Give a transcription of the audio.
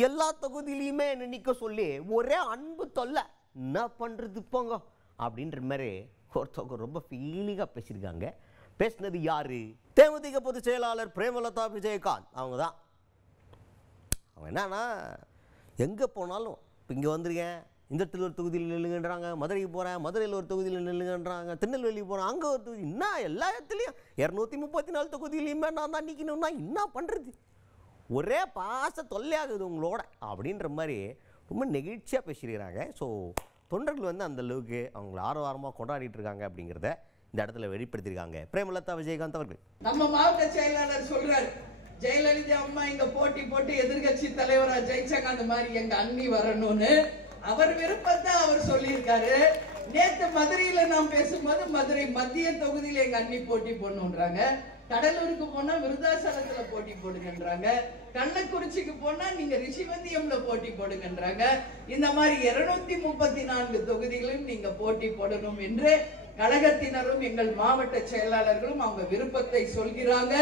எல்லா தொகுதியிலையுமே என்ன நிற்க சொல்லி ஒரே அன்பு தொல்லை, என்ன பண்ணுறது போங்க அப்படின்ற மாதிரி ஒருத்தவங்க ரொம்ப ஃபீலிங்காக பேசியிருக்காங்க. பேசினது யாரு? தேமுதிக பொதுச் செயலாளர் பிரேமலதா விஜயகாந்த். அவங்க தான். அவங்க என்னன்னா, எங்கே போனாலும் இப்போ இங்கே வந்துருக்கேன், இந்த இடத்துல ஒரு தொகுதியில் நில்லுங்கன்றாங்க, மதுரைக்கு போகிறேன், மதுரையில் ஒரு தொகுதியில் நில்லுங்கன்றாங்க, திருநெல்வேலி போகிறேன், அங்கே ஒரு தொகுதி, என்ன எல்லா இடத்துலையும் 234 தொகுதியிலையுமே நான் தான் நிற்கணும்னா என்ன பண்ணுறது, ஒரே பாச தொல்லையாகுது உங்களோட அப்படின்ற மாதிரி ரொம்ப நெகிழ்ச்சியாக பேசியிருக்கிறாங்க. ஸோ தொண்டர்கள் வந்து அந்த அளவுக்கு அவங்கள ஆரவாரமாக கொண்டாடிட்டு இருக்காங்க அப்படிங்கிறத இந்த இடத்துல வெளிப்படுத்தியிருக்காங்க பிரேமலதா விஜயகாந்த் அவர்கள். நம்ம மாவட்ட செயலாளர் சொல்றாரு, ஜெயலலிதா அம்மா இங்க போட்டி போட்டு எதிர்கட்சி தலைவரா ஜெயிச்சாங்க, அந்த மாதிரி எங்க அண்ணி வரணும்னு அவர் விருப்பத்தை அவர் சொல்லியிருக்காரு. நேத்து மதுரையில நாம் பேசும்போது மதுரை மத்திய தொகுதியில எங்க அண்ணி போட்டி போடணும்ன்றாங்க, கடலூருக்கு போனா விருதாசலத்துல போட்டி போடுங்கன்றாங்க, கள்ளக்குறிச்சிக்கு போனா நீங்க ரிஷிவந்தியம்ல போட்டி போடுங்கன்றாங்க. இந்த மாதிரி 234 தொகுதிகளிலும் நீங்க போட்டி போடணும் என்று கழகத்தினரும் எங்கள் மாவட்ட செயலாளர்களும் அவங்க விருப்பத்தை சொல்கிறாங்க.